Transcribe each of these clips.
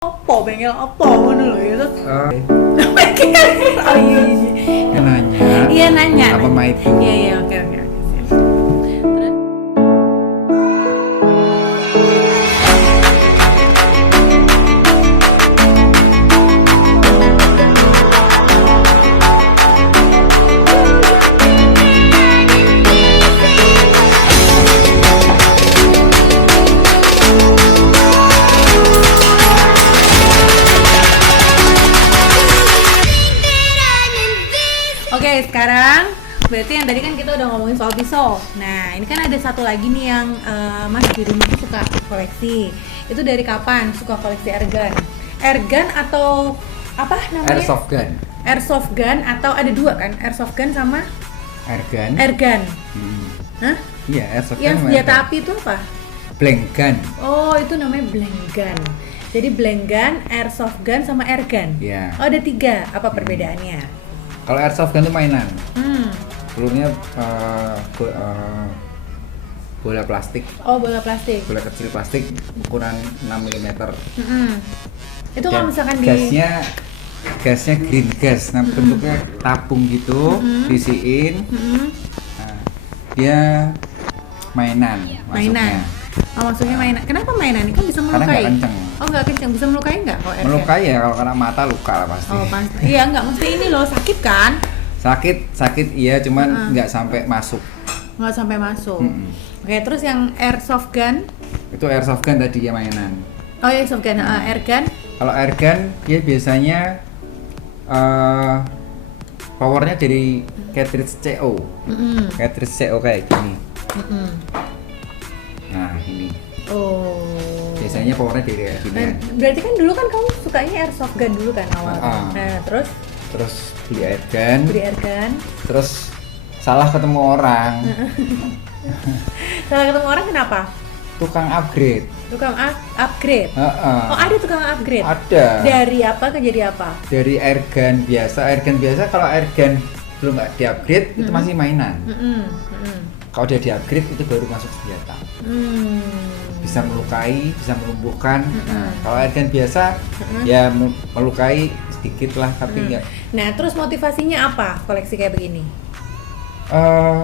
Apa bengkel apa ngono lho ya terus. Oh, Oh iya. nanya. Iya nanya. Apa mah itu? Iya iya oke oke oke. Sip. Terus Oke, sekarang berarti yang tadi kan kita udah ngomongin soal pisau. Nah, ini kan ada satu lagi nih yang Mas di rumah tuh suka koleksi. Itu dari kapan suka koleksi airgun? Airgun atau apa namanya? Airsoft gun. Airsoft gun atau ada dua kan? Airsoft gun sama Airgun. airgun. Hah? Iya, airsoft gun. Yang sama senjata airgun. api itu apa? Blank gun. Oh, itu namanya blank gun. Jadi blank gun, airsoft gun sama airgun. Iya. Oh, ada tiga. Apa perbedaannya? Kalau airsoft gun itu mainan. Hmm. Sebelumnya bola plastik, Oh, bola plastik. bola kecil plastik ukuran 6 mm. Mm-mm. Itu kalau misalkan gasnya green gas, nah bentuknya tabung gitu, diisiin. Nah, dia mainan. Mainan. Masuknya. Oh, maksudnya mainan. Kenapa mainan? Ini kan bisa Karena melukai. nggak kenceng. Oh, nggak kenceng. Bisa melukai nggak kalau airgun? Melukai ya, kalau kena mata luka lah pasti. Oh, pasti. Iya, nggak mesti ini loh, sakit kan? Sakit iya, cuman nggak sampai masuk. Nggak sampai masuk. Mm-mm. Oke, terus yang airsoft gun? Itu airsoft gun tadi ya mainan. Oh, airsoft gun, airgun. Kalau airgun dia biasanya powernya dari cartridge CO. Mm-mm. Cartridge CO kayak gini. Mm-mm. Nah ini Oh. biasanya powernya dari kayak gini. Nah, berarti kan dulu kan kamu sukanya airsoft gun dulu kan awalnya. Nah, terus Terus beli airgun, beli airgun. terus salah ketemu orang, Salah ketemu orang kenapa? tukang upgrade. Tukang upgrade. Heeh. Oh, ada tukang upgrade. Ada. Dari apa ke jadi apa? Dari airgun biasa kalau airgun belum nggak di-upgrade itu masih mainan. Mm-mm, mm-mm. Kalau udah di-upgrade itu baru masuk senjata. Bisa melukai, bisa melumpuhkan. Nah, kalau airgun biasa ya melukai sedikit lah, tapi enggak. Nah, terus motivasinya apa koleksi kayak begini?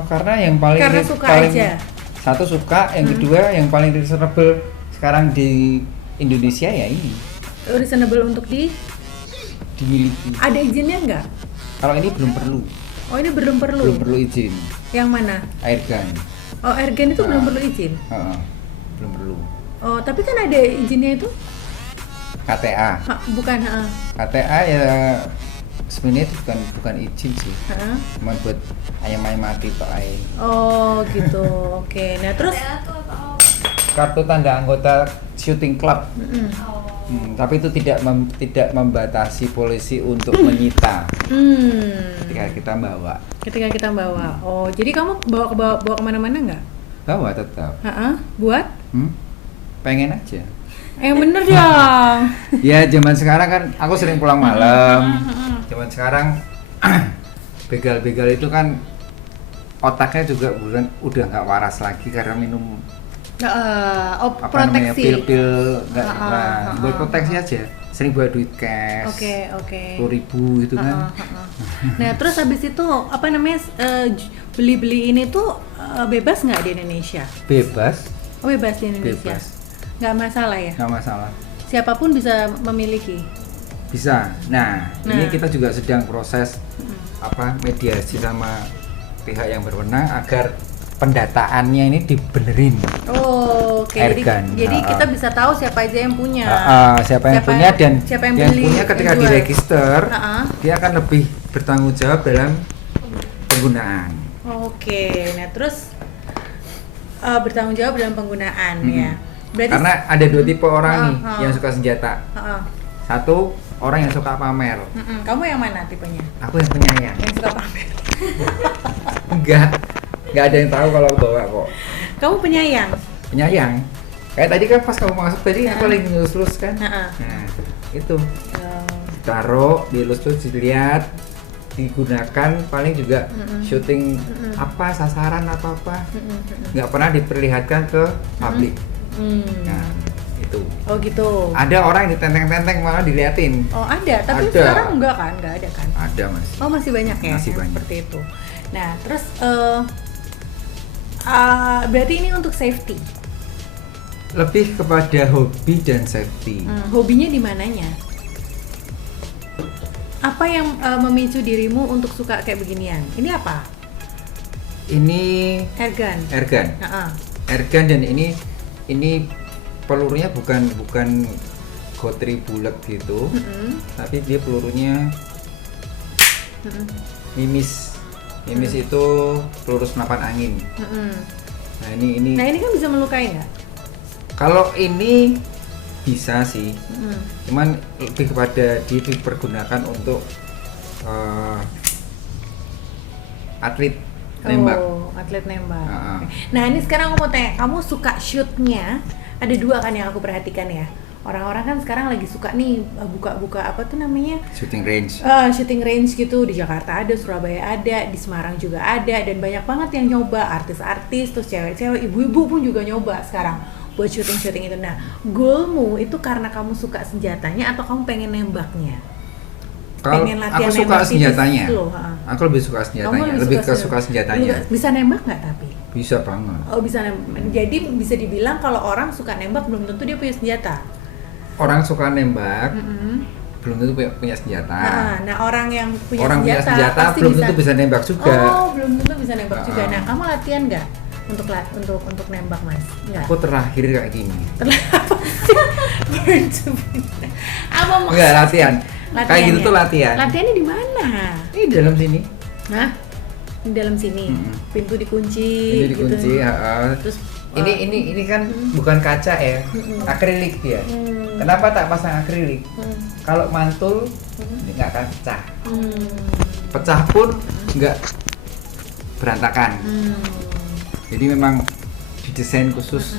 Karena yang paling Karena suka paling aja. satu suka, yang kedua yang paling reasonable sekarang di Indonesia ya ini Reasonable untuk dimiliki. ada izinnya nggak? Kalau ini belum perlu, Oh, ini belum perlu. belum perlu izin. Yang mana? Airgun, Oh, airgun itu belum perlu izin. belum perlu. Oh, tapi kan ada izinnya itu? KTA, Bukan, KTA ya sebenarnya itu bukan izin sih, cuma buat ayam-ayam mati Pak Ai. Oh, gitu. Oke. Nah, terus Kartu tanda anggota shooting club. Tapi itu tidak membatasi polisi untuk menyita ketika kita bawa. ketika kita bawa. Oh, jadi kamu bawa kemana-mana nggak? Bawa tetap. Buat? Pengen aja. Yang bener dong. Ya zaman sekarang kan aku sering pulang malam. Zaman sekarang begal-begal itu kan otaknya juga udah nggak waras lagi karena minum Proteksi. pil-pil buat proteksi aja. Sering buat duit cash. Oke. 10.000 gitu kan. Nah, terus habis itu apa namanya beli-beli ini tuh bebas nggak di Indonesia? Bebas, Oh, bebas di Indonesia. bebas. Nggak masalah ya? Nggak masalah. Siapapun bisa memiliki. Bisa. Nah, ini kita juga sedang proses mediasi sama pihak yang berwenang agar pendataannya ini dibenerin. Oh, oke. Airgun. Jadi kita bisa tahu siapa aja yang punya. Siapa yang punya dan siapa yang yang beli, punya ketika yang jual. diregister dia akan lebih bertanggung jawab dalam penggunaan. Oke. Nah, terus bertanggung jawab dalam penggunaan ya. Berarti Karena ada dua tipe orang nih yang suka senjata. Heeh. Satu, orang yang suka pamer. Kamu yang mana tipenya? Aku yang penyayang. Yang suka pamer. Enggak ada yang tahu kalau aku bawa kok. Kamu penyayang. Penyayang. Kayak tadi kan pas kamu masuk tadi aku lagi ngelus-lus kan. Nah, itu taruh, dilus-lus, dilihat, digunakan paling juga syuting apa sasaran apa nggak pernah diperlihatkan ke publik. Nah, itu. Oh gitu. Ada orang yang ditenteng-tenteng malah diliatin. Oh ada, tapi Ada. sekarang enggak kan? Enggak ada kan? Ada mas. Oh masih banyak ya? Masih yang banyak. seperti itu. Nah terus berarti ini untuk safety. Lebih kepada hobi dan safety. Hobinya di mananya? Apa yang memicu dirimu untuk suka kayak beginian? Ini apa? Ini Airgun. airgun. Airgun, dan ini pelurunya bukan gotri bulat gitu, tapi dia pelurunya mimis. Mimis itu peluru senapan angin. Nah ini. Nah ini kan bisa melukai nggak? Kalau ini bisa sih, cuman lebih kepada dia dipergunakan untuk atlet nembak. Oh, atlet nembak. Oke. Nah ini sekarang aku mau tanya, kamu suka shootnya? Ada dua kan yang aku perhatikan ya. Orang-orang kan sekarang lagi suka nih buka-buka apa tuh namanya? Shooting range. Shooting range gitu, di Jakarta ada, Surabaya ada, di Semarang juga ada, dan banyak banget yang nyoba, artis-artis, terus cewek-cewek, ibu-ibu pun juga nyoba sekarang buat syuting itu. Nah, goalmu itu karena kamu suka senjatanya atau kamu pengen nembaknya? Kalau Pengen latihan aku suka nembak senjatanya, tipis loh, aku lebih suka senjatanya, Kamu lebih suka senjatanya. Bisa nembak nggak tapi? Bisa banget. Oh bisa nembak. Jadi bisa dibilang kalau orang suka nembak belum tentu dia punya senjata. Orang suka nembak, belum tentu punya senjata. Nah orang yang punya orang senjata, punya senjata pasti belum tentu bisa nembak juga. Oh belum tentu bisa nembak juga. Nah kamu latihan nggak untuk nembak mas? Nggak. Aku terakhir kayak gini. Apa mau? Enggak, latihan. Kayak gitu tuh latihan. Latihannya di mana? Ini dalam sini. Nah, di dalam sini. Pintu dikunci. Ini dikunci, gitu. Terus ini kan bukan kaca ya, akrilik dia. Kenapa tak pasang akrilik? Kalau mantul nggak akan pecah. Pecah pun nggak berantakan. Jadi memang didesain khusus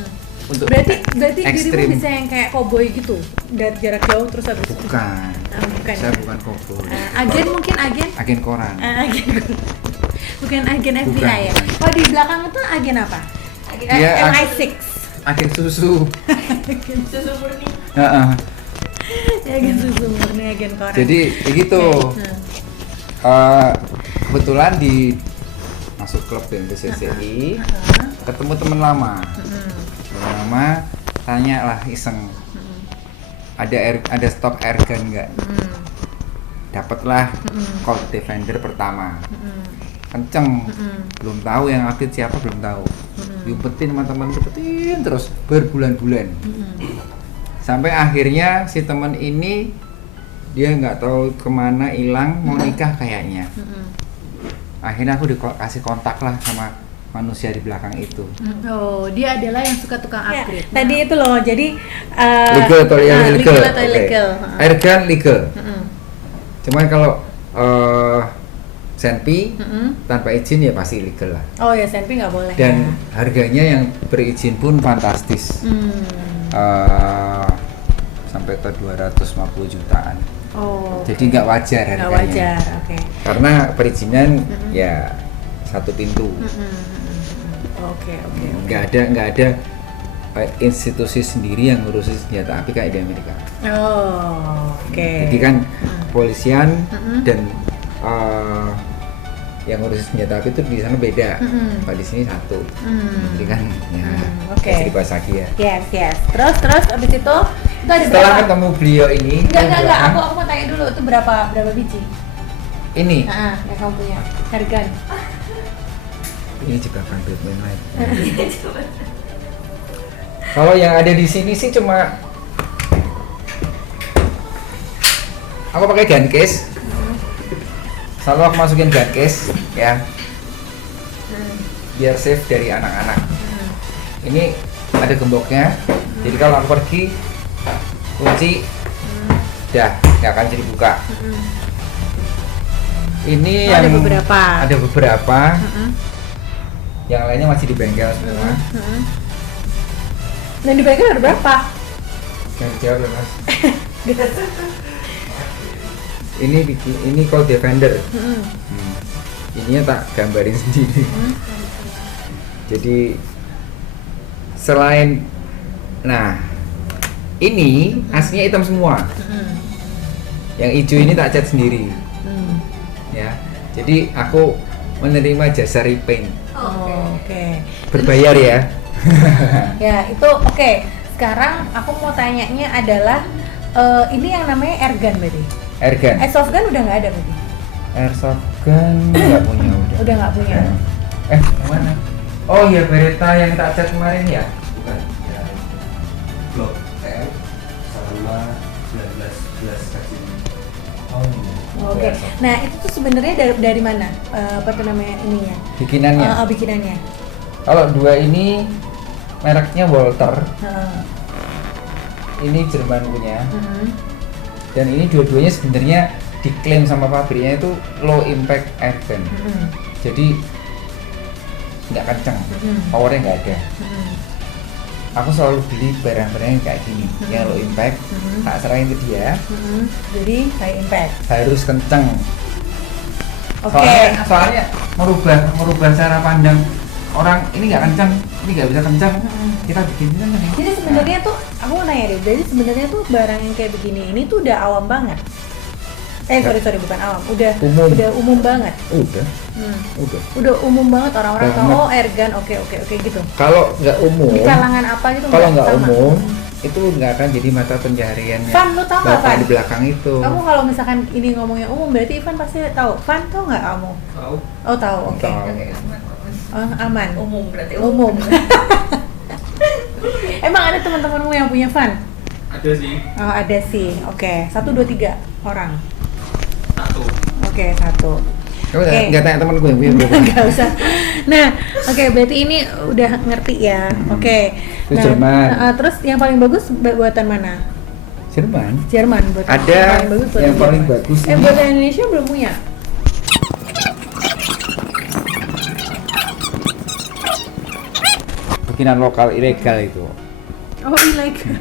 untuk berarti ekstrim. dirimu bisa yang kayak cowboy gitu dari jarak jauh terus habis itu? Bukan. Bukan. Saya bukan cowboy. Agen mungkin agen? Agen koran. Bukan agen FBI Bukan, ya? bukan. Oh di belakang itu agen apa? Dia MI6. Agen susu. Agen susu murni. Agen susu murni, agen koran. Jadi begitu. Kebetulan di masuk klub BMPCCI, ketemu teman lama. Teman lama tanya lah iseng, ada stok airgun nggak? Dapatlah Colt Defender pertama. Kenceng, belum tahu yang update siapa, belum tahu. Diumpetin sama teman, umpetin terus berbulan-bulan. Sampai akhirnya si teman ini dia nggak tahu kemana, hilang, mau nikah kayaknya. Akhirnya aku dikasih kontak lah sama manusia di belakang itu. Oh, dia adalah yang suka tukang upgrade. Tadi itu loh, jadi legal atau illegal? Atau illegal. Airgun legal. Cuman kalau Senpi tanpa izin ya pasti ilegal lah. Oh ya, Senpi nggak boleh. Dan harganya yang berizin pun fantastis. Sampai ke 250 jutaan. Oh. Jadi nggak wajar harganya. Nggak wajar, oke. Karena perizinan ya satu pintu. Oke. Nggak ada institusi sendiri yang ngurusin senjata api kayak di Amerika. Oh, oke. Jadi kan kepolisian dan yang ngurusin senjata api itu di sana beda. Kalau di sini satu. Jadi kan ya Oke. bahasa ya. Yes. Terus abis itu ada Setelah berapa? ketemu beliau ini, Enggak. Aku mau tanya dulu, itu berapa biji? ini Yang kamu punya. Airgun. ini juga kan Batman lain. Kalau yang ada di sini sih cuma aku pakai gun case. Selalu aku masukin gun case ya, biar safe dari anak-anak. Ini ada gemboknya, jadi kalau aku pergi kunci, dah nggak akan jadi buka. Ini yang ada beberapa, yang lainnya masih di bengkel semua. Dan di bengkel ada berapa? Yang jawab loh mas. Ini Colt Defender. Ininya tak gambarin sendiri. Jadi selain Ini aslinya hitam semua. Yang hijau ini tak cat sendiri. Ya. Jadi aku menerima jasa repaint. Oke. Berbayar ya. Ya, itu oke. Sekarang aku mau tanyanya adalah ini yang namanya airgun berarti? Airgun. Airsoft gun udah nggak ada berarti? Airsoft gun nggak punya udah. Udah nggak punya. Yang mana? Oh iya, Beretta yang tak cat kemarin ya? Bukan. Ya. Blok L sama 19 kaki. Oh. Oke. Nah, itu tuh sebenarnya dari mana? Apa tuh namanya ininya? Bikinannya. Bikinannya. Kalau dua ini mereknya Walter. Ini Jerman punya. Dan ini dua-duanya sebenarnya diklaim sama pabriknya itu low impact airgun. Jadi nggak kenceng, powernya nggak ada. Aku selalu beli barang-barang yang kayak gini, yang low impact, tak serahin ke dia. Jadi high impact. Harus kenceng. Oke. Soalnya merubah cara pandang orang, ini nggak kenceng, ini nggak bisa kenceng. Kita bikin kenceng ya. Jadi sebenarnya tuh aku mau nanya deh, jadi sebenarnya tuh barang yang kayak begini ini tuh udah awam banget. Sorry bukan awam, udah umum banget. Udah umum banget, orang-orang tahu oh airgun, oke gitu. Kalau nggak umum, di kalangan apa gitu? Kalau nggak umum, itu nggak akan jadi mata pencahariannya. Fan, lu tahu nggak Fan? Di belakang itu. Kamu kalau misalkan ini ngomongnya umum, berarti Ivan pasti tahu. Fan tahu nggak kamu? Tahu. Oh tahu, oke. Aman. Umum berarti. Umum. Emang ada teman-temanmu yang punya Fan? Ada sih. Oh ada sih, oke. 1, 2, 3 orang. 1. Oke, 1. Kamu nggak tanya temanku yang punya berapa? Nggak usah. Nah, oke, berarti ini udah ngerti ya. Oke. Itu Jerman. Terus yang paling bagus buatan mana? Jerman. Buatan Ada yang paling Jerman. bagus. Buatan Indonesia belum punya. Bikinan lokal ilegal itu. Oh, ilegal.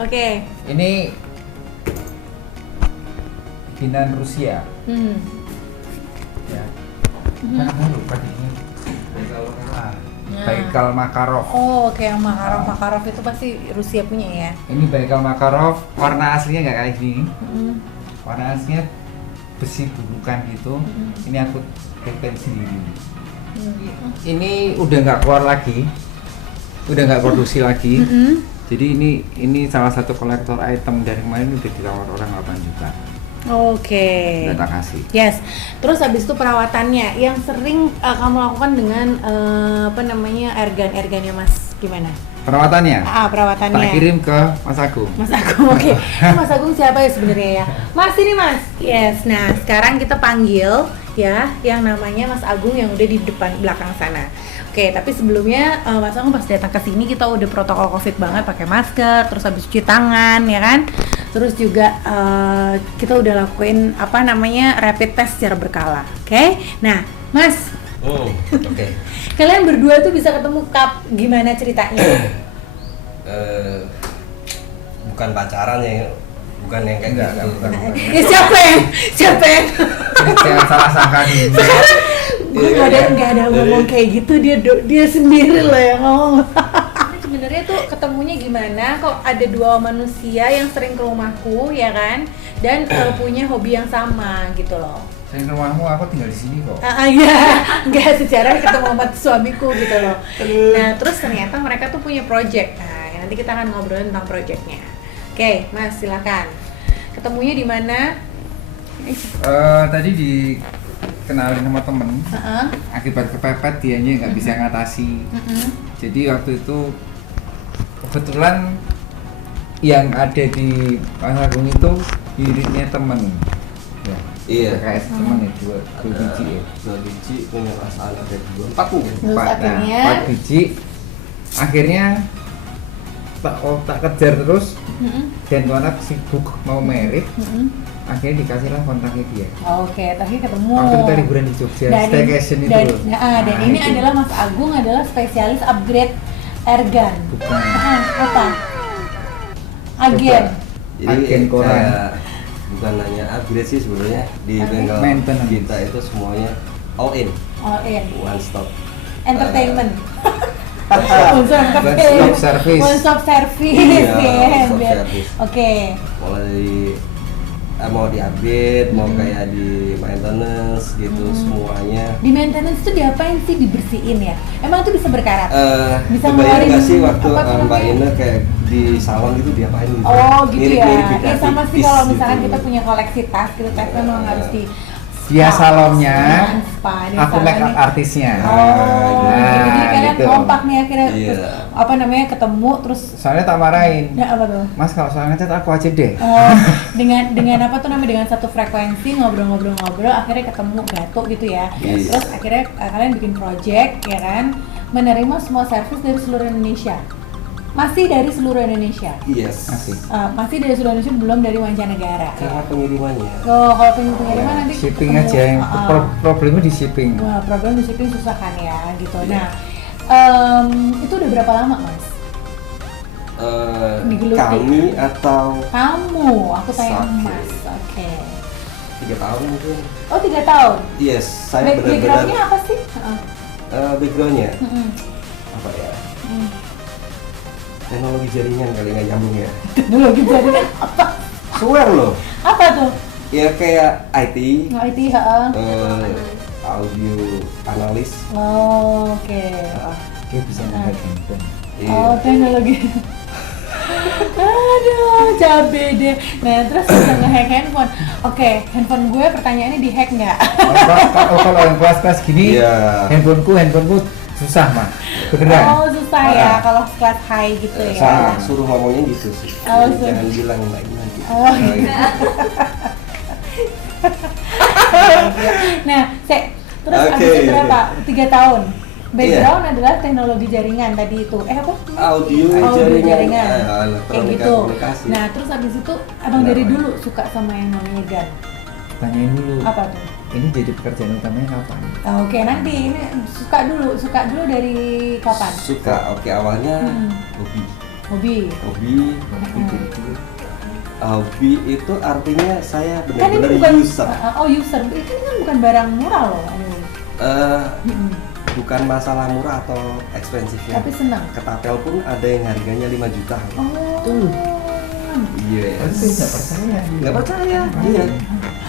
Oke. Ini bikinan Rusia. Ya. Aku lupa ini. Baikal Makarov. Oh, oke, yang Makarov itu pasti Rusia punya ya. Ini Baikal Makarov, warna aslinya nggak kayak gini. Warna aslinya besi burukan gitu. Ini aku repaint sendiri. Ini udah nggak keluar lagi, udah nggak produksi lagi. Jadi ini salah satu kolektor item dari kemarin udah ditawar orang 8 juta. Oke. Udah tak kasih. Yes. Terus habis itu perawatannya yang sering kamu lakukan dengan airgunnya Mas gimana? Perawatannya? Perawatannya. Tak kirim ke Mas Agung. Mas Agung, oke. Mas Agung siapa ya sebenarnya ya? Mas ini Mas. Yes. Nah sekarang kita panggil ya yang namanya Mas Agung yang udah di belakang sana. Oke, tapi sebelumnya Mas Agung pas datang ke sini kita udah protokol COVID banget, pakai masker, terus habis cuci tangan, ya kan? Terus juga kita udah lakuin rapid test secara berkala. Oke? Nah, Mas. Oke. Kalian berdua tuh bisa ketemu gimana ceritanya? Bukan pacaran ya, bukan yang kayak gitu. Bukan. Ya siapa yang? Jangan salah sangka nih. Gue nggak ada ngomong kayak gitu, dia sendiri loh yang ngomong. Sebenarnya tuh ketemunya gimana? Kok ada dua manusia yang sering ke rumahku ya kan? Dan punya hobi yang sama gitu loh. Sering ke rumahmu, aku tinggal di sini kok. Iya, nggak secara ketemu sama suamiku gitu loh. Nah terus ternyata mereka tuh punya project. Nah nanti kita akan ngobrolin tentang projectnya. Oke, Mas silakan. Ketemunya di mana? Tadi dikenalin sama temen. Akibat kepepet dianya nggak bisa ngatasi. Jadi waktu itu kebetulan yang ada di Mas Agung itu unitnya temen. Ya. Iya. PKS temen ya, dua biji ya. 2 biji punya perasaan ada 4 Akhirnya 4 biji. Akhirnya tak kejar terus. Dan tuanak sibuk mau merit. Akhirnya dikasihlah kontaknya dia. Oke, tapi ketemu. Waktu kita liburan di Jogja, staycation itu loh. Dan ini adalah Mas Agung adalah spesialis upgrade airgun. Bukan. Apa? Agen. Jadi koran. kayak bukan hanya upgrade sih sebenarnya di bengkel Maintenance. kita itu semuanya all in, All in. one stop. Entertainment. One stop service. One stop service. Iya, Ya, one stop biar- service. Oke. Mulai dari mau di-update, mau kayak di maintenance gitu, semuanya. Di maintenance itu diapain sih, dibersihin ya? Emang itu bisa berkarat? Bisa Kebayang ngeluarin nggak sih waktu apa tuh Mbak namanya? Ine kayak di salon gitu diapain gitu? Oh gitu Mirip-mirip ya. di Ya sama sih tipis kalau misalkan gitu. kita punya koleksi tas, gitu tas memang harus di Dia salonnya, spa, dia aku make up salonnya. artisnya. Oh, gitu. Jadi Nah, kalian gitu. kompak nih akhirnya Iya. terus, apa namanya ketemu terus Soalnya tak marahin. ya apa tuh? Mas kalau soal ngecat aku aja deh. Oh, dengan apa tuh namanya, dengan satu frekuensi ngobrol-ngobrol akhirnya ketemu gato gitu ya. Yes. Terus akhirnya kalian bikin project ya kan, menerima semua servis dari seluruh Indonesia. Masih dari seluruh Indonesia. Yes. Masih dari seluruh Indonesia, belum dari mancanegara. Cara pengirimannya. Oh, kalau pengiriman nanti Shipping ketemu, aja yang problemnya di shipping. Wah, problem di shipping susah kan ya gitu. Nah, itu udah berapa lama Mas? Digeluti. Kami atau Kamu, aku tanya Sakit. Mas. Oke. 3 tahun mungkin. Oh 3 tahun. Yes, saya Backgroundnya benar-benar apa sih? backgroundnya Mm-mm. apa ya? Mm. Teknologi jaringan kali nggak nyambung ya. Teknologi jaringan apa? Swear loh. Apa tuh? Ya kayak IT, IT, heeh. audio analis. Oh, oke. Dia bisa ngehack handphone. Iya. Oh, teknologi. Aduh, cabe deh. Nah, terus bisa nge-hack handphone. Oke, handphone gue pertanyaannya di-hack nggak? Kalau yang kelas-kelas gini, Iya. handphoneku susah mah. Beneran. Oh, susah ya kalau kelas high gitu ya. Saya suruh ngomongnya gitu sih. Oh, Jadi jangan bilang Mbak Ina gitu. Oh, gitu. Nah, terus Oke, abis itu berapa? 3 tahun. Background Iya. adalah teknologi jaringan tadi itu. Apa? Audio jaringan. Kayak Elektronika gitu. komunikasi. Nah, terus abis itu abang Kenapa? dari dulu suka sama yang namanya gun. Tanyain dulu. Apa tuh? Ini jadi pekerjaan utamanya kapan? Oke, nanti ini suka dulu dari kapan? Suka. Oke, awalnya Hmm. hobi. Hobi. Hobi itu artinya saya Kan ini benar-benar bukan user. user. Itu kan bukan barang murah loh. Anyway. Eh, bukan masalah murah atau ekspensifnya. Tapi senang. Ketapel pun ada yang harganya 5 juta. Oh. Iya. Tapi nggak percaya. Nggak percaya. Iya.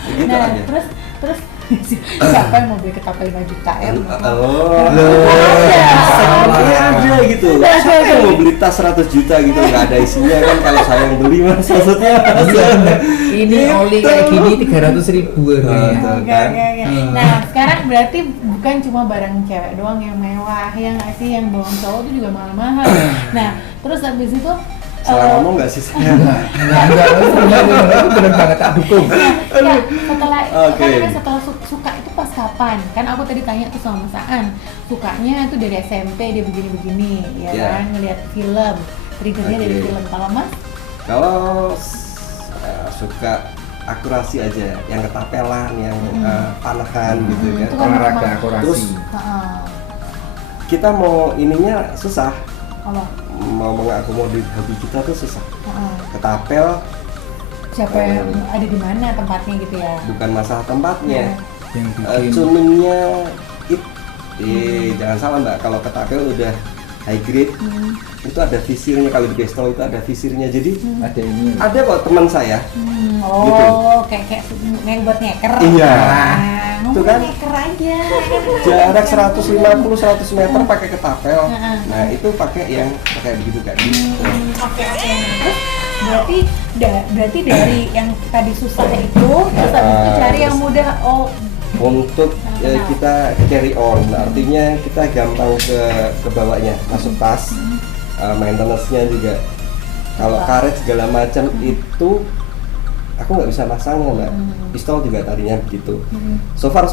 Begitu Nah, aja. terus siapa yang mau beli ketapel 5 juta ya? Oh, Ada. ada gitu. Siapa yang mau beli tas 100 juta gitu nggak ada isinya kan? Kalau saya yang beli mas maksudnya. Ini oli kayak gini 300.000 harganya. Oke, oke, oke. Nah, sekarang berarti bukan cuma barang cewek doang yang mewah, yang nggak sih, yang bawang cowok itu juga mahal-mahal. Nah, terus habis itu Salah ngomong nggak sih saya? Enggak, bener banget tak dukung. ya, setelah Oke. setelah suka itu pas kapan? Kan aku tadi tanya tuh sama Mas Aan, sukanya itu dari SMP dia begini-begini, ya Ya. kan, ngelihat film, triggernya dari Oke. film. Kalau Mas? Kalau suka akurasi aja, yang ketapelan, yang panahan gitu kan. Itu kan Olahraga memang- akurasi. Terus Heeh. kita mau ininya susah, Apa? mau mengakomodir hobi kita tuh susah. Heeh. Ketapel Siapa yang ada di mana tempatnya gitu ya? bukan masalah tempatnya, Yang bikin tuningnya jangan salah mbak, kalau ketapel udah high grade itu ada visirnya, kalau di pistol itu ada visirnya, jadi ada ini. ada kok teman saya. Oh, Gitu. kayak buat ngeker. Iya. Nah, ngomong Itu kan ngeker aja. Jarak 150-100 meter pakai ketapel, Heeh. nah itu pakai yang kayak begitu kayak gitu. Oke. Terus berarti dari yang tadi susah itu, terus habis itu cari yang mudah. Oh, Untuk kita carry on, nah, artinya kita gampang ke bawahnya, masuk tas, maintenance-nya juga. Kalau karet segala macam itu aku nggak bisa masangnya mbak. Pistol juga tadinya begitu. So far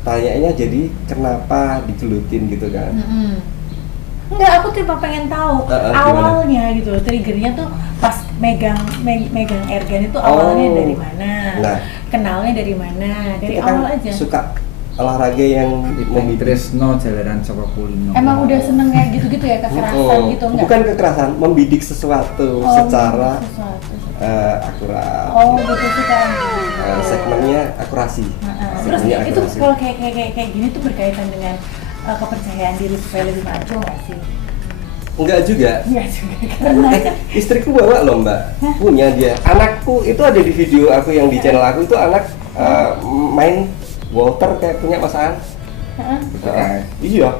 tanyaannya jadi kenapa digelutin gitu kan? enggak, aku cuma pengen tahu Gimana? awalnya gitu, triggernya tuh pas megang airgun itu awalnya Oh. dari mana? Nah. Kenalnya dari mana? Dari Kita kan awal aja. suka olahraga yang membidik. Tresno jalanan Soko Kulino. Emang udah seneng kayak gitu-gitu ya, kekerasan gitu enggak? Bukan kekerasan, membidik sesuatu secara sesuatu. akurat. Oh, betul suka. Segmennya akurasi. Terus Segmennya itu akurasi. kalau kayak gini tuh berkaitan dengan kepercayaan diri supaya lebih maju nggak sih? Enggak juga. Iya juga. Karena Istriku bawa loh mbak, punya dia. Anakku itu ada di video aku yang di channel aku itu anak main Walter kayak punya pasangan. Iya.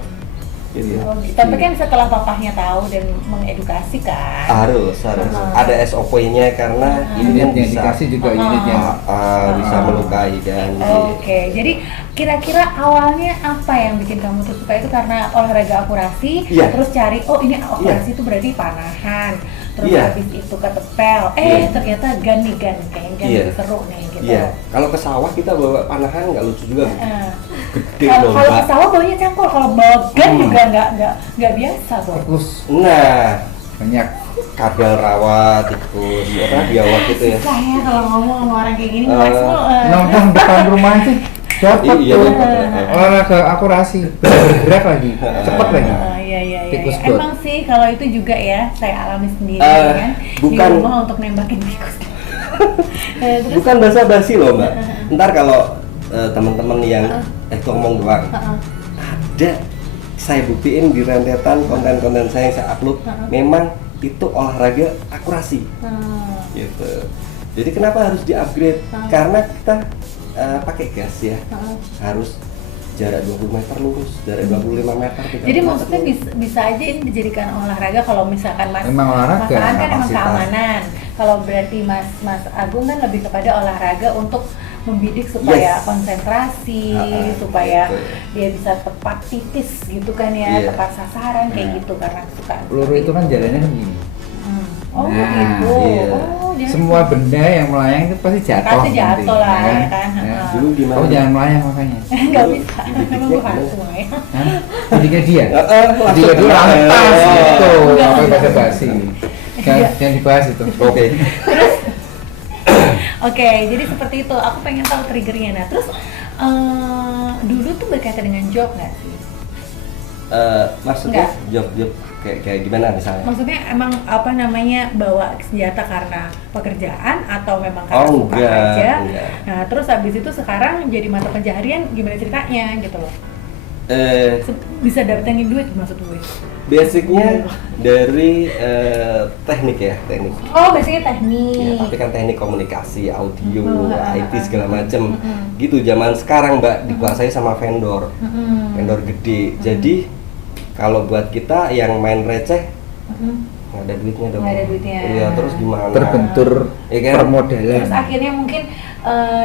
Gitu. Tapi kan setelah papahnya tahu dan mengedukasi kan. Harus ada SOP-nya karena Unit yang bisa dikasih juga unit yang bisa melukai dan Oke, jadi kira-kira awalnya apa yang bikin kamu tuh suka itu karena olahraga akurasi, Iya. terus cari oh ini akurasi itu berarti panahan, terus Iya. habis itu ketepel, ternyata gun nih gun, kayaknya gun Iya. lebih seru nih gitu. Iya, kalau ke sawah kita bawa panahan nggak lucu juga. Gede Kalau loh ke mbak. sawah baunya cangkul, kalau bawa gun juga nggak biasa bro. tikus Nah, banyak. kabel rawa, tikus, biawak gitu ya. Saya kalau ngomong sama orang kayak gini Mas Nongkrong depan rumah aja dapat Iya, tuh. dapat. Olahraga akurasi, bergerak lagi, cepet lagi. Iya. Tikus got. Emang sih kalau itu juga ya saya alami sendiri kan bukan. di rumah untuk nembakin tikus. Terus Bukan basa-basi loh mbak. Ntar kalau teman-teman yang ngomong doang, ada saya buktiin di rentetan konten-konten saya yang saya upload, memang itu olahraga akurasi. Gitu. Jadi kenapa harus di-upgrade? Karena kita pakai gas ya, harus jarak 20 meter lurus, jarak 25 meter. 30 jadi meter maksudnya lurus. bisa aja ini dijadikan olahraga kalau misalkan Emang olahraga, Mas Aan kan emang kapasitas. keamanan. Kalau berarti Mas Agung kan lebih kepada olahraga untuk membidik supaya Yes. konsentrasi, Ha-ha, supaya gitu. dia bisa tepat titis gitu kan ya, Iya. tepat sasaran kayak Nah. gitu karena kesukaan. Peluru itu kan jalannya kan gini. Oh Nah, gitu. iya. Oh, dia Semua benda yang melayang itu pasti jatuh. Pasti jatuh nanti, lah, ya kan? Ya. Dulu gimana? Kamu jangan melayang makanya. nggak bisa. Dididiknya Memang gue gimana? hantu ya. Hah? Jadinya dia. Langsung Jadinya dia lantas gitu. Enggak, Apa enggak. bahasa basi. Jangan dibahas itu. Oke. Oke, jadi seperti itu. Aku pengen tahu triggernya. Nah, terus dulu tuh berkaitan dengan job nggak sih? Maksudnya Enggak. job kayak gimana misalnya? Maksudnya emang apa namanya bawa senjata karena pekerjaan atau memang karena Oh, suka enggak, aja? enggak. Nah, terus habis itu sekarang jadi mata pencaharian gimana ceritanya gitu loh? Bisa dapetin duit maksud gue? Basicnya dari teknik ya, teknik. Oh, basicnya Ya, teknik. tapi kan teknik komunikasi, audio, Oh, IT segala macem. Gitu zaman sekarang mbak dikuasai sama vendor, vendor gede. Jadi kalau buat kita yang main receh nggak ada duitnya dong. Nggak ada duitnya. Iya, terus gimana? Terbentur Ya kan? permodalan. Terus akhirnya mungkin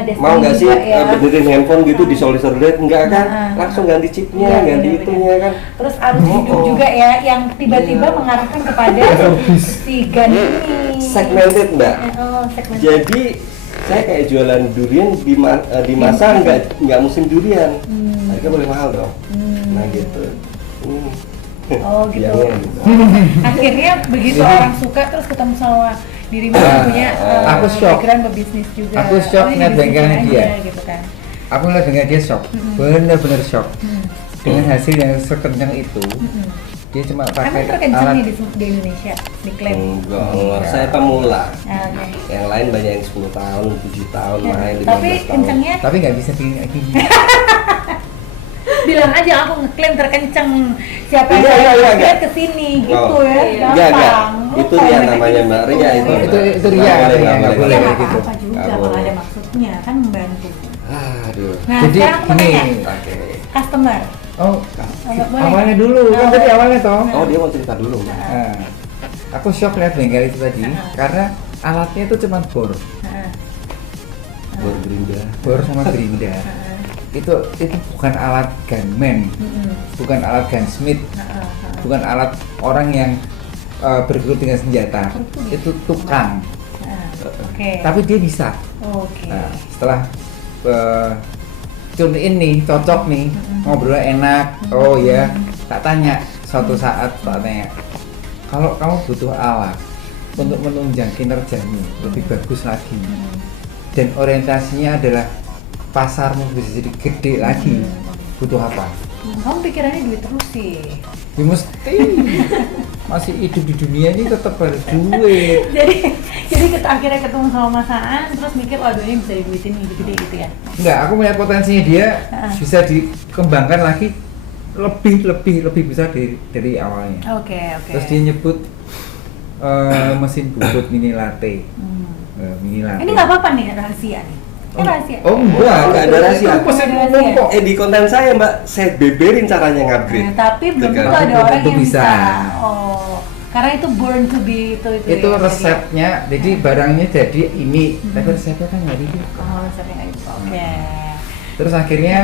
Destiny Mau nggak sih juga ya. benerin handphone gitu di solder enggak kan? Langsung ganti chipnya, Iya, ganti bener-bener. itunya kan. Terus arus hidup juga ya yang tiba-tiba mengarahkan kepada si gun ini. Segmented mbak. Segmented. Jadi saya kayak jualan durian di masa nggak musim durian. Harga boleh mahal dong. Nah gitu. Oh gitu. Biangnya gitu. Akhirnya begitu Jadi- orang suka terus ketemu sama dirimu yang punya aku shock. pikiran berbisnis juga. Aku shock ini ngeliat bisnis bengkelnya aja, dia. gitu kan. Aku ngeliat dengan dia shock, bener-bener shock. Dengan hasil yang sekencang itu, dia cuma pakai Emang terkencang alat. nih di Indonesia, diklaim. Enggak, saya pemula. Oke. Yang lain banyak yang 10 tahun, 7 tahun main, 15 Tapi tahun. kencangnya Tapi nggak bisa gini. bilang aja aku ngeklaim terkencang. Siapa Iya, yang iya, iya, lihat enggak. kesini gitu Oh. ya. Enggak. Gampang. Itu Bukan, ria mereka namanya, gitu. Mbak. Ria itu. Itu ria, Nggak boleh, ria, nggak nggak boleh Ya, kayak gitu. apa juga Nggak kalau boleh. ada maksudnya kan membantu. Aduh. Nah, Jadi sekarang aku mau gini. nanya, Oke. customer. Oh, Boleh. awalnya dulu, kan tadi awalnya toh. Oh, dia mau cerita dulu. Mbak. Nah, aku shock lihat bengkel itu tadi, karena alatnya itu cuma bor, Heeh. Bor gerinda. bor sama gerinda. Itu bukan alat gunman, bukan alat gunsmith, bukan alat orang yang bergelut dengan senjata. Itu tukang. Oke. Tapi dia bisa. Oke. Nah, setelah tune ini cocok nih, ngobrolnya enak. Oh ya, tak tanya suatu saat tak tanya. Kalau kamu butuh alat untuk menunjang kinerjamu lebih bagus lagi, dan orientasinya adalah pasarmu bisa jadi gede lagi, butuh apa? Kamu pikirannya duit terus sih. Ya mesti masih hidup di dunia ini tetap harus duit. jadi kita akhirnya ketemu sama Mas Aan terus mikir waduh ini bisa diduitin gede-gede gitu ya. Enggak, aku melihat potensinya dia bisa dikembangkan lagi lebih besar dari awalnya. Oke. Terus dia nyebut mesin bubut mini latte. Mini latte. Ini nggak apa-apa nih, rahasia nih. Ini rahasia. Oh enggak ada rahasia. Itu mesin Nggak ada umum rahasia. kok. Di konten saya Mbak, saya beberin caranya ngupgrade. Tapi belum tentu Tegal. ada orang Itu yang bisa. bisa. Oh, karena itu born to be itu Itu ya, resepnya, jadi barangnya jadi ini, tapi resepnya kan nggak gitu. Oh, resepnya nggak itu. Oke. Terus akhirnya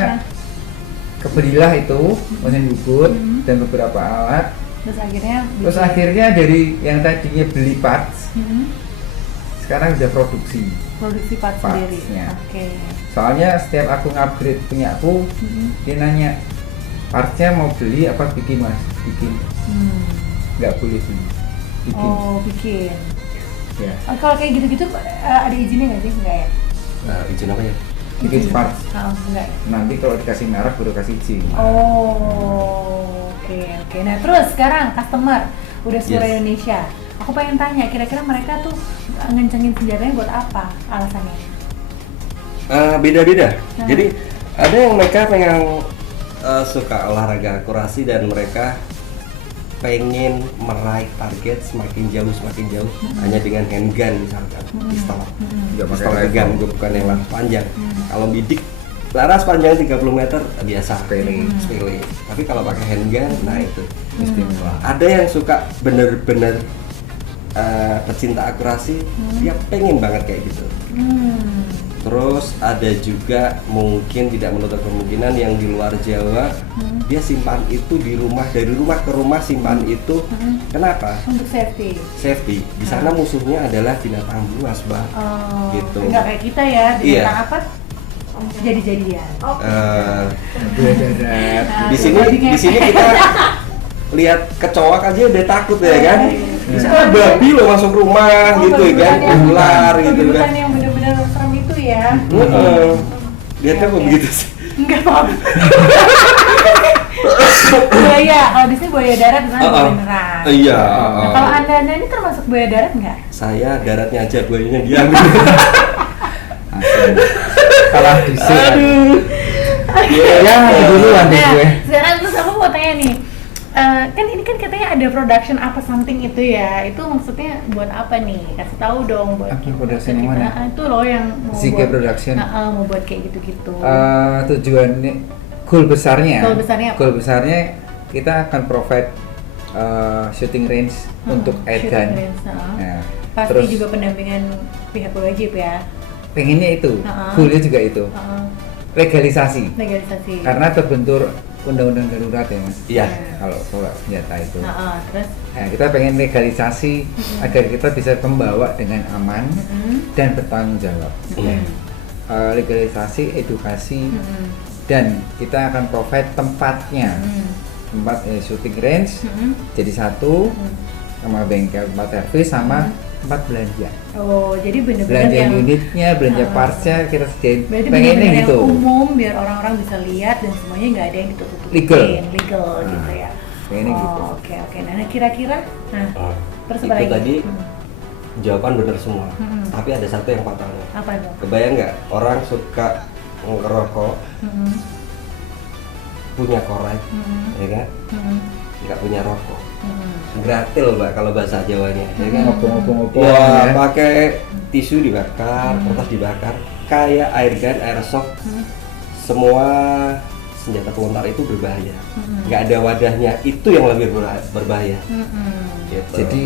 kebelilah itu mesin bubut dan beberapa alat. Terus Terus akhirnya dari yang tadinya beli parts, sekarang udah produksi. produksi part sendiri. Partsnya. Oke. Soalnya setiap aku upgrade punya aku, dia nanya partsnya mau beli apa bikin mas? Bikin, nggak boleh beli, bikin. Oh, bikin. Ya, Kalau kayak gitu-gitu ada izinnya nggak sih? Enggak ya? Izin apa ya? bikin parts. Enggak. Nanti kalau dikasih merek baru kasih izin. Oh, oke. Nah terus sekarang customer udah seluruh Yes. Indonesia. Aku pengen tanya, kira-kira mereka tuh ngencengin senjatanya buat apa alasannya? Beda-beda. Jadi ada yang mereka pengen suka olahraga akurasi dan mereka pengen meraih target semakin jauh hanya dengan handgun misalkan pistol Nggak pakai pistol rifle. gun bukan yang laras panjang. Kalau bidik laras panjang 30 meter biasa sepele. Tapi kalau pakai handgun nah itu Istimewa. ada yang suka bener-bener pecinta akurasi dia pengen banget kayak gitu. Terus ada juga mungkin tidak menutup kemungkinan yang di luar Jawa dia simpan itu di rumah, dari rumah ke rumah simpan itu. Kenapa? Untuk safety. Safety. Di sana musuhnya adalah binatang buas, Mbak. Oh, Gitu. enggak kayak kita ya, Iya. binatang apa? Jadi-jadian. Eh, Gue darat. di sini kita lihat kecoak aja udah takut ya kan? Di sana babi loh masuk rumah gitu ya kan, ular gitu kan. Bukan yang benar-benar serem itu ya. Lihat kan Oke. begitu sih. Enggak apa-apa. Buaya, kalau di sini buaya darat beneran buaya beneran. Iya. Nah, kalau anda ini termasuk buaya darat nggak? Saya daratnya aja, buayanya diam. Asli. Kalah disik. Aduh. Ya, duluan deh gue. Sekarang terus aku mau tanya nih, kan ini kan katanya ada production apa something itu ya, itu maksudnya buat apa nih? Kasih tahu dong buat Apa production yang mana? Itu loh yang mau Zika buat Production. mau buat kayak gitu-gitu. Tujuannya, goal besarnya Goal besarnya apa? kita akan provide shooting range untuk Shooting airgun. range, Nah, Pasti terus juga pendampingan pihak wajib ya. pengennya itu, Ha-ha. goalnya juga itu, legalisasi. Legalisasi. Karena terbentur undang-undang darurat ya mas. Iya. Kalau senjata itu. Terus Nah, kita pengen legalisasi agar kita bisa membawa dengan aman dan bertanggung jawab. Iya. Legalisasi, edukasi, dan kita akan provide tempatnya, tempat shooting range, jadi satu sama bengkel tempat servis sama tempat belanja. Oh, jadi bener-bener Belanja yang unitnya, belanja partsnya kita sediain. berarti Pengennya bener-bener gitu. yang umum biar orang-orang bisa lihat dan semuanya nggak ada yang ditutup-tutupin, legal gitu ya. Pengennya gitu. Oke. Nah, kira-kira terus apa Itu lagi? tadi jawaban benar semua. Tapi ada satu yang patahnya. Apa itu? Kebayang nggak orang suka ngerokok, punya korek, ya kan? Nggak punya rokok. Gratil mbak kalau bahasa Jawanya, ya kan? Ngopo-ngopo Ya, ya. pakai tisu dibakar, kertas dibakar, kayak airgun, airsoft, semua senjata pelontar itu berbahaya. Nggak ada wadahnya, itu yang lebih berbahaya. Gitu. Jadi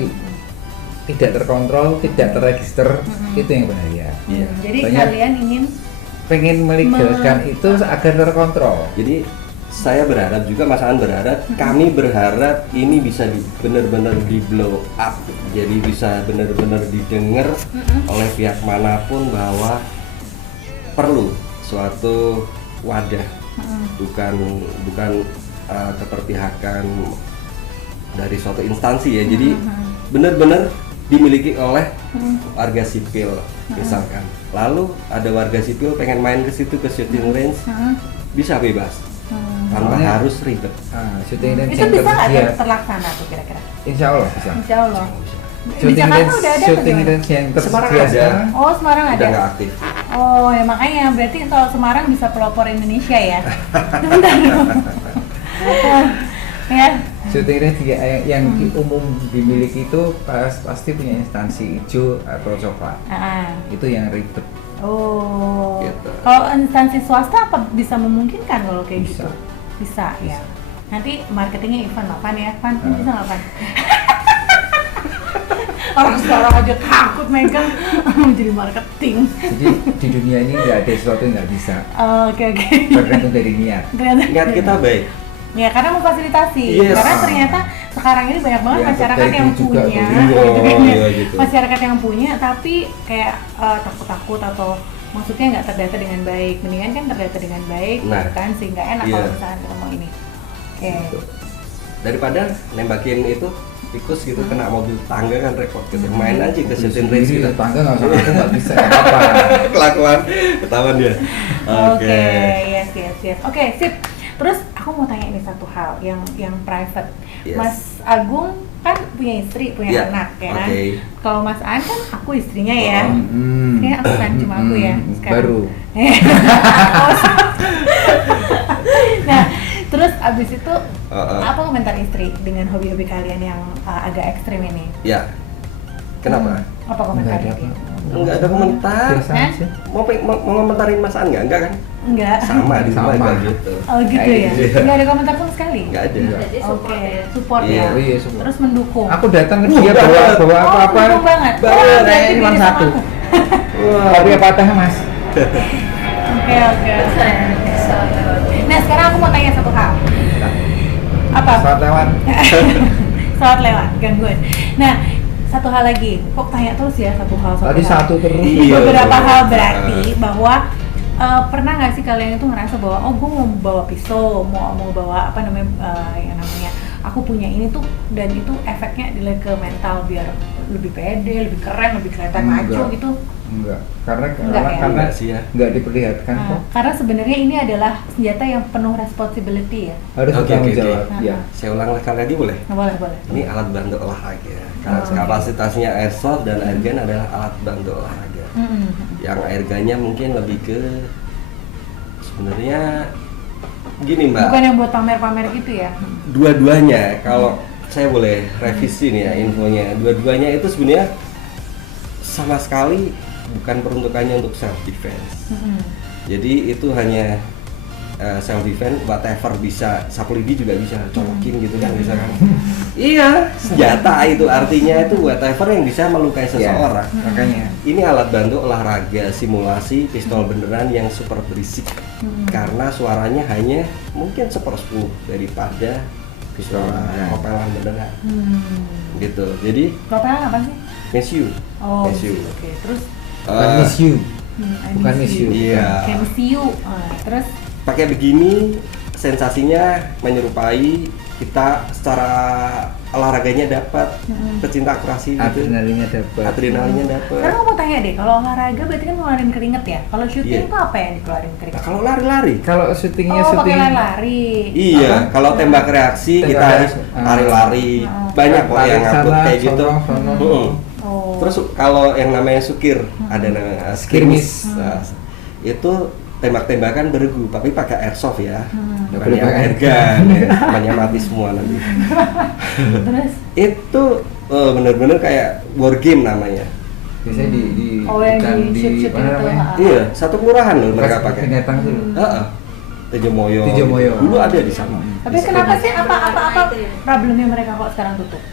tidak terkontrol, tidak terregister, itu yang bahaya. Iya. Jadi Banyak- kalian ingin Pengen melegalkan itu agar terkontrol. Jadi saya berharap juga, Mas An berharap, kami berharap ini bisa benar-benar di blow up, jadi bisa benar-benar didengar oleh pihak manapun bahwa perlu suatu wadah, bukan keterpihakan dari suatu instansi ya. Jadi benar-benar dimiliki oleh warga sipil misalkan. Lalu ada warga sipil pengen main ke situ ke shooting range, bisa bebas. Tanpa Soalnya- harus ribet. Shooting range itu yang bisa nggak tersedia, terlaksana tuh kira-kira? insya Allah bisa. Insya Allah. Di Shooting Jakarta range, udah ada apa shooting gimana? range yang Semarang tersedia ada. sekarang. Oh, Semarang Udah ada. nggak aktif. Oh, ya makanya berarti kalau Semarang bisa pelopor Indonesia ya. Bentar dong. Ya. Shooting range yang umum dimiliki itu pasti punya instansi hijau atau coklat. Itu yang ribet. Oh. Gitu. Kalau instansi swasta apa bisa memungkinkan kalau kayak Bisa. gitu? Bisa ya. Nanti marketingnya Ivan lah, Pan ya. Pan bisa nggak Pan? Orang sekarang aja takut megang jadi marketing. Jadi di dunia ini nggak ada sesuatu yang nggak bisa. Oke. Tergantung dari niat. Niat kita baik. Ya karena memfasilitasi. Yes. Karena ternyata sekarang ini banyak banget Ya, masyarakat terkait yang juga punya, begitu. gitu kan, ya. Iya, gitu. Masyarakat yang punya tapi kayak takut-takut atau maksudnya nggak terdata dengan baik. Mendingan kan terdata dengan baik, Nah. gitu kan sehingga enak Iya. kalau misalnya kita mau ini. Oke. Gitu. Daripada nembakin itu tikus gitu kena mobil tangga kan repot gitu. Main aja ke shooting range Sendiri gitu. tetangga nggak usah, aku nggak bisa apa. Kelakuan ketahuan dia. Oke, yes. Oke, sip. Terus aku mau tanya ini satu hal yang private. Yes. Mas Agung kan punya istri, punya Yeah, anak, ya kan? oke. Kalau Mas Aan kan aku istrinya ya. Hmm. Kayaknya aku kan cuma aku ya sekarang. Baru. Oh, nah, terus abis itu apa komentar istri dengan hobi-hobi kalian yang agak ekstrim ini? Ya. Kenapa? Apa komentar Nggak ada istri? apa. Enggak ada komentar. Biasa Hah? aja. Mau ngomentarin Mas An enggak kan? Enggak. Sama di rumah Sama. juga gitu. Oh gitu ya? Iya. Enggak ada komentar sama sekali? Enggak ada. Jadi Oke, support support ya. Iya. ya. Oh iya, support. Terus mendukung. Aku datang ke Wah, dia banget. bawa apa-apa. mendukung banget. Banget. Oh, berarti Kayaknya cuma beda sama satu. aku. Wah. Tapi apa patah mas? Oke. Nah, sekarang aku mau tanya satu hal. Apa? Pesawat lewat. Saat lewat, gangguan. Nah, satu hal lagi. Kok tanya terus ya satu hal? Tadi hal? satu terus. Iya. Beberapa betul. hal berarti bahwa pernah nggak sih kalian itu ngerasa bahwa oh gue mau bawa pisau, mau bawa apa namanya yang namanya aku punya ini tuh dan itu efeknya dilihat ke mental biar lebih pede, lebih keren, lebih kelihatan maco Enggak. gitu. Enggak, karena Enggak ya? karena Enggak sih ya. enggak diperlihatkan kok. Karena sebenarnya ini adalah senjata yang penuh responsibility ya. Harus Oke, bertanggung oke, oke. jawab. Ya. Saya ulang sekali lagi boleh? Nah, boleh. Ini alat bantu olahraga. Oh, Kapasitasnya airsoft dan airgun adalah alat bantu olahraga. Yang airgunnya mungkin lebih ke sebenarnya gini Mbak. Bukan yang buat pamer-pamer gitu ya. Dua-duanya kalau saya boleh revisi nih ya infonya. Dua-duanya itu sebenarnya sama sekali bukan peruntukannya untuk self defense. Jadi itu hanya self defense, whatever bisa sapu lidi juga bisa colokin gitu kan bisa kan. Iya, senjata itu artinya itu whatever yang bisa melukai seseorang. Makanya Ini alat bantu olahraga simulasi pistol beneran yang super berisik karena suaranya hanya mungkin 1/10 daripada pistol propelan beneran. Gitu. Jadi Propelan apa sih? Mesiu. Oh, Mesiu. oke. Terus bukan miss you. I Bukan miss miss you. Iya. Kayak miss you. Terus Pakai begini sensasinya menyerupai kita secara olahraganya dapat pecinta akurasi gitu. Adrenalinnya dapat. Adrenalinnya dapat. sekarang aku mau tanya deh, kalau olahraga berarti kan ngeluarin keringet ya? Kalau syuting Iya. itu apa yang dikeluarin Nah, keringet? kalau lari-lari Kalau syutingnya Oh, pakai syuting lari-lari. iya, Apa? kalau tembak reaksi Tembak kita harus reaksi. lari-lari. Banyak kok Lari yang ngupload sana, kayak gitu. sono. Mm-mm. Oh. Terus kalau yang namanya sukir, ada namanya skirmish. Nah, itu tembak-tembakan bergu, tapi pakai airsoft ya, bukan Boleh yang pakai airgun, ya. Namanya mati semua nanti. Terus Itu bener-bener kayak war game namanya. biasanya di Oh, yang hutan, di shoot-shoot mana itu, namanya? ha. Iya, satu kelurahan loh mereka Bekas pakai. binatang tuh. Heeh. Tejomoyo. Tejomoyo. Dulu ada di sana. tapi kenapa sih apa problemnya mereka kok sekarang tutup?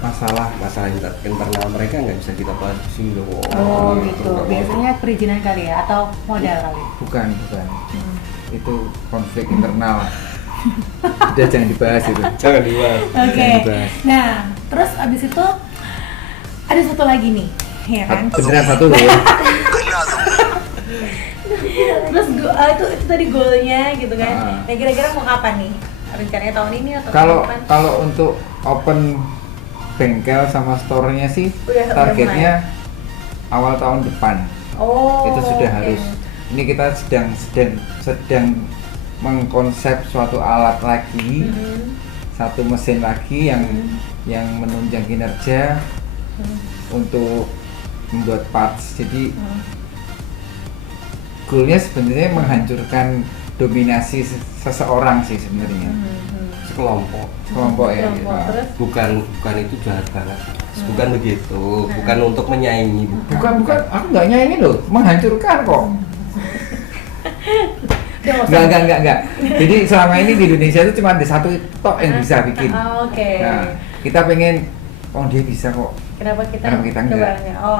Masalah internal mereka nggak bisa kita bahas di sini loh. Oh gitu. Biasanya perizinan kali ya atau modal kali? Bukan. Itu konflik internal. Udah jangan dibahas itu. Jangan dibahas. Oke. Jangan dibahas. Nah, terus abis itu ada satu lagi nih, ya kan? Beneran satu loh ya. Terus itu tadi goalnya gitu kan? Ah. Nah, kira-kira mau kapan nih? Rencananya tahun ini atau Kalau tahun depan? kalau untuk open bengkel sama store-nya sih Udah targetnya awal tahun depan. Oh. Itu sudah oke. harus. Ini kita sedang mengkonsep suatu alat lagi, satu mesin lagi yang menunjang kinerja untuk membuat parts. Jadi goalnya sebenarnya menghancurkan dominasi seseorang sih sebenarnya. Sekelompok Ya. Terus bukan itu jahat banget, bukan begitu, bukan untuk menyaingi, Bukan, aku nggak nyanyi loh, menghancurkan kok. Enggak. Jadi selama ini di Indonesia itu cuma ada satu tok yang bisa bikin. Oke. Nah, kita pengen, dia bisa kok. Kenapa kita enggak?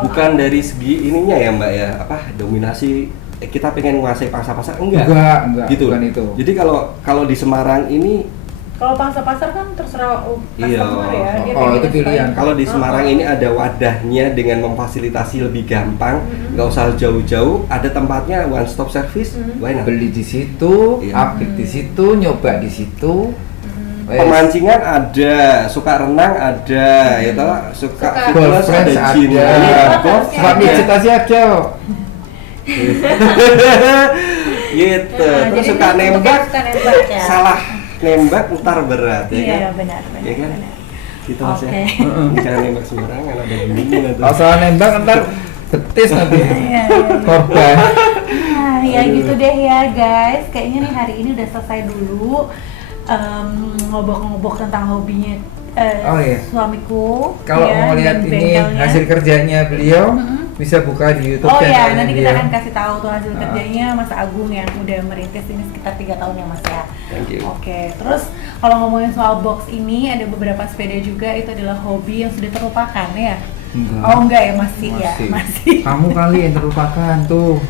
Bukan dari segi ininya ya Mbak ya, dominasi kita pengen menguasai pangsa-pasar enggak gitu. Bukan itu. Jadi kalau di Semarang ini kalau pangsa pasar kan terserah iya. customer ya. Dia Itu pilihan. Kalau di Semarang ini ada wadahnya dengan memfasilitasi lebih gampang, nggak usah jauh-jauh, ada tempatnya one stop service, why not? Beli di situ, Iya. update di situ, nyoba di situ. Pemancingan ada, suka renang ada, ya toh, suka golf fitness friends ada, gym ada, golf suka ada. meditasi ada. Gitu. Nah, Terus jadi suka itu nembak, suka nembak ya. salah nembak ntar berat ya Iya, kan? benar. Ya kan? benar. Gitu Mas ya. Oke. Jangan nembak sembarangan, ada bunyinya tuh. Kalau soal nembak ntar betis nanti Iya. korban. Nah, ya gitu deh ya guys. Kayaknya nih hari ini udah selesai dulu ngobok-ngobok tentang hobinya Iya. suamiku. Kalau ya, mau lihat dan ini bengkelnya. hasil kerjanya beliau, bisa buka di YouTube Oh ya, channelnya nanti kita dia. akan kasih tahu tuh hasil kerjanya Mas Agung yang udah merintis ini sekitar 3 tahun ya Mas ya. Thank you. Oke, terus kalau ngomongin soal box ini ada beberapa sepeda juga, itu adalah hobi yang sudah terlupakan ya. Enggak. Oh enggak ya, masih ya, masih. Kamu kali yang terlupakan tuh,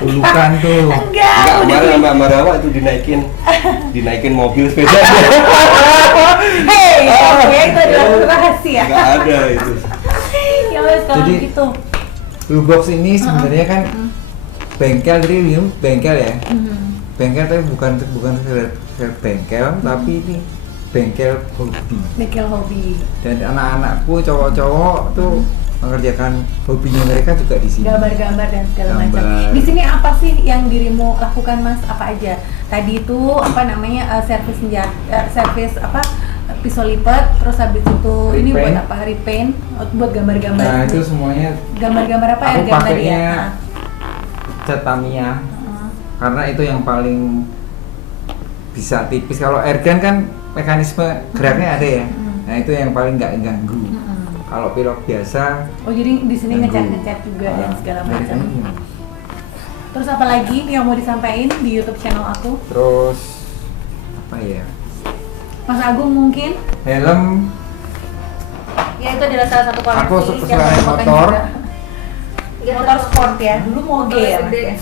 ulukan tuh. Enggak, Enggak, udah. kemarin sama Mbak Rawa itu dinaikin mobil sepeda. Hei, oke, itu adalah rahasia. Enggak ada itu. Ya wes kalau Jadi, gitu. Blue Box ini sebenarnya kan bengkel, jadi ini bengkel ya. Bengkel tapi bukan sekedar bengkel, tapi ini bengkel hobi. Bengkel hobi. Dan anak-anakku cowok-cowok tuh mengerjakan hobinya mereka juga di sini. Gambar-gambar dan segala Gambar. macam. Di sini apa sih yang dirimu lakukan Mas? Apa aja? Tadi itu apa namanya servis servis apa pisau lipat, terus habis itu ini Repaint. buat apa? Repaint, buat gambar-gambar. Nah itu semuanya Gambar-gambar apa aku Ergan tadi pakainya ya? cat Tamiya karena itu yang paling bisa tipis. Kalau ergan kan mekanisme geraknya ada ya. Nah itu yang paling nggak ganggu. Kalau pilot biasa. Oh jadi di sini ganggu. ngecat juga dan segala Dari macam. sini. Terus apa lagi yang mau disampaikan di YouTube channel aku? Terus apa ya? Mas Agung mungkin? Helm. Ya itu adalah salah satu koleksi. Aku yang suka naik merupakan motor. juga motor sport ya. Dulu moge ya Mas ya.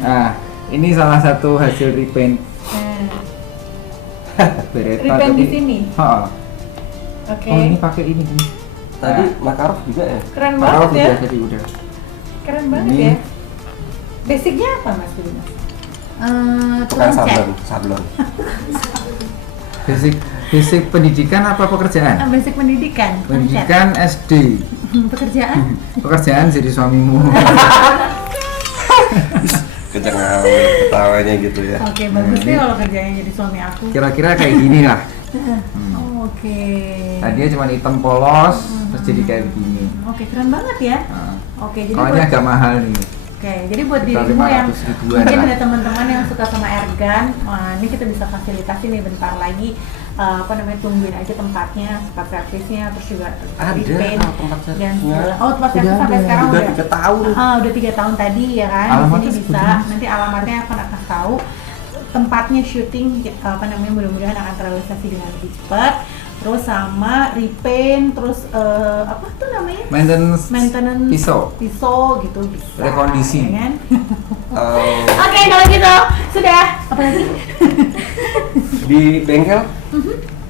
Nah ini salah satu hasil repaint Beretta. Repaint di tapi- sini? Ha-ha. Oke. Oh ini pakai ini. Tadi Makarov juga ya? Keren Taruh banget ya. udah, jadi udah. Keren banget Ini. ya. Basicnya apa Mas dulu Mas? Bukan Tukang cat. sablon. Basic pendidikan apa pekerjaan? Basic pendidikan. Pendidikan SD. Pekerjaan. Pekerjaan jadi suamimu. Kenceng amat ketawanya gitu ya. Oke, bagus deh kalau kerjanya jadi suami aku. Kira-kira kayak gini lah. Oh, oke. Tadinya cuma hitam polos, terus jadi kayak begini. Oke, keren banget ya. Nah, Oke, jadi soalnya buat agak mahal nih. Oke, jadi buat Sekitar dirimu yang 500 ribuan mungkin lah. ada teman-teman yang suka sama ergan, wah ini kita bisa fasilitasi nih bentar lagi apa namanya tungguin aja tempatnya, tempat servisnya, terus juga Ada repaint tempat dan servisnya. segala. Oh tempat servis Udah sampai ada. sekarang Udah udah. 3 tahun. Udah 3 tahun tadi ya kan. Alamatnya Di sini bisa. sebutin. Nanti alamatnya akan tahu. Tempatnya syuting apa namanya mudah-mudahan akan terrealisasi dengan lebih cepat. Terus sama repaint, terus apa tuh namanya? Maintenance Pisau gitu bisa. Rekondisi. Ya kan? Eh, Oke, kalau gitu sudah. Apa lagi? di bengkel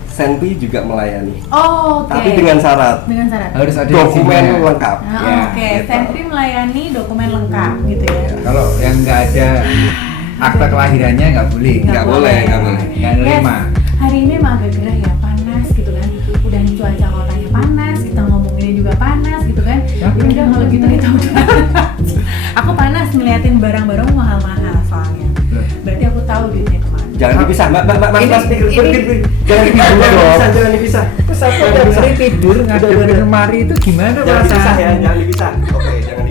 Senpi juga melayani. Oh, oke. Tapi dengan syarat Dengan syarat. Harus ada dokumen izinnya. lengkap. Nah, Ya, oke. gitu. Sentri melayani dokumen lengkap gitu ya. Kalau yang nggak ada akta kelahirannya nggak boleh. Nggak boleh, nggak boleh. Nggak nerima. Hari ini emang agak gerah ya, panas gitu kan. Udah cuaca kotanya panas, kita ngomonginnya juga panas gitu kan. Ya, Jadi udah kalau gitu kita udah. Aku panas ngeliatin barang-barang mahal-mahal soalnya. Berarti aku tahu duitnya kemana. Jangan dipisah, Mbak, Ini- Mas, ini- jangan dipisah, jangan dipisah. Terus aku tiap hari tidur ngadepin lemari itu gimana Jangan dipisah ya, perasaanmu? jangan dipisah. Oke, jangan